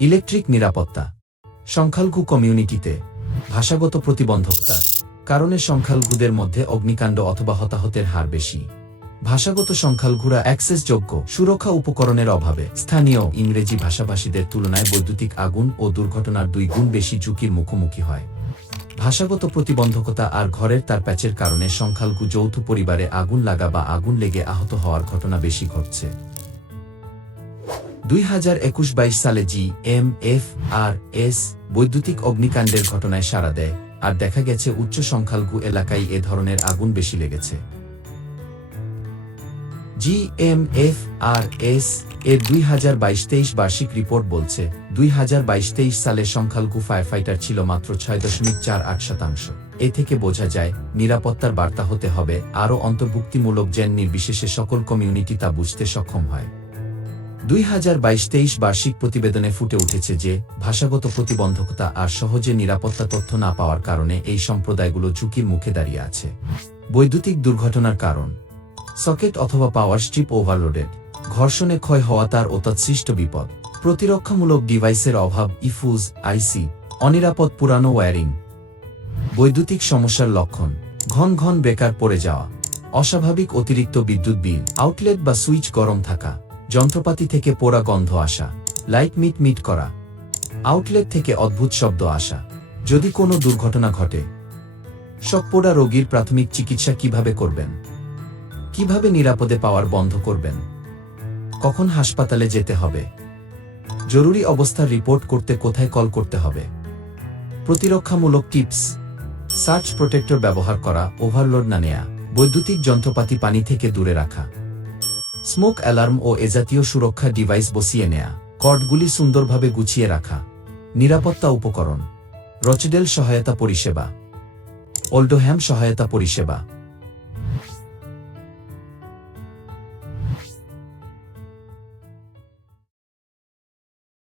Electric নিরাপত্তা। সংখ্যালঘু কমিউনিটিতে ভাষাগত প্রতিবন্ধকতা, কারণে সংখ্যালঘুদের মধ্যে অগ্নিকাণ্ড অথবা হতাহতের হার বেশি। ভাষাগত সংখ্যালঘুরা অ্যাক্সেসযোগ্য, সুরক্ষা উপকরণের অভাবে স্থানীয় ইংরেজি ভাষাভাষীদের তুলনায় বৈদ্যুতিক আগুন ও দুর্ঘটনার দুই গুণ বেশি ঝুঁকির মুখোমুখি হয়। ভাষাগত প্রতিবন্ধকতা আর ঘরের তার প্যাচের কারণে সংখ্যালঘু যৌথ পরিবারে আগুন লাগা বা আগুন লেগে আহত হওয়ার ঘটনা বেশি ঘটছে। দুই হাজার একুশ বাইশ সালে G, M, F, R, S বৈদ্যুতিক অগ্নিকাণ্ডের ঘটনায় সাড়া দেয়, আর দেখা গেছে উচ্চ সংখ্যালঘু এলাকায় এ ধরনের আগুন বেশি লেগেছে। G, M, F, R, S এর দুই হাজার বাইশ তেইশ বার্ষিক রিপোর্ট বলছে, দুই হাজার বাইশ তেইশ সালে সংখ্যালঘু ফায়ার ফাইটার ছিল মাত্র ছয় দশমিক চার আট শতাংশ। এ থেকে বোঝা যায়, নিরাপত্তার বার্তা হতে হবে, আরও অন্তর্ভুক্তিমূলক জেন নির্বিশেষে সকল কমিউনিটি তা বুঝতে সক্ষম হয়। দুই হাজার বাইশ তেইশ বার্ষিক প্রতিবেদনে ফুটে উঠেছে যে, ভাষাগত প্রতিবন্ধকতা আর সহজে নিরাপত্তা তথ্য না পাওয়ার কারণে এই সম্প্রদায়গুলো ঝুঁকির মুখে দাঁড়িয়ে আছে। বৈদ্যুতিক দুর্ঘটনার কারণ। সকেট অথবা পাওয়ার স্ট্রিপ ওভারলোডেড। ঘর্ষণে ক্ষয় হওয়া তার অতৎসৃষ্ট বিপদ। প্রতিরক্ষামূলক ডিভাইসের অভাব, ইফুজ, আইসি, অনিরাপদ পুরানো ওয়্যারিং। বৈদ্যুতিক সমস্যার লক্ষণ। ঘন ঘন বেকার পড়ে যাওয়া। অস্বাভাবিক অতিরিক্ত বিদ্যুৎ বিল, আউটলেট বা সুইচ গরম থাকা। যন্ত্রপাতি থেকে পোড়া গন্ধ আসা, লাইট মিট মিট করা, আউটলেট থেকে অদ্ভুত শব্দ আসা, যদি কোনো দুর্ঘটনা ঘটে। সব পোড়া রোগীর প্রাথমিক চিকিৎসা কীভাবে করবেন? কীভাবে নিরাপদে পাওয়ার বন্ধ করবেন? কখন হাসপাতালে যেতে হবে? জরুরি অবস্থার রিপোর্ট করতে কোথায় কল করতে হবে? প্রতিরক্ষামূলক টিপস, সার্চ প্রোটেক্টর ব্যবহার করা, ওভারলোড না নেয়া, বৈদ্যুতিক যন্ত্রপাতি পানি থেকে দূরে রাখা। স্মোক অ্যালার্ম ও এজাতীয় জাতীয় সুরক্ষা ডিভাইস বসিয়ে নেয়া। কর্ডগুলি সুন্দরভাবে গুছিয়ে রাখা। নিরাপত্তা উপকরণ। রচডেল সহায়তা পরিষেবা। ওল্ডোহ্যাম সহায়তা পরিষেবা।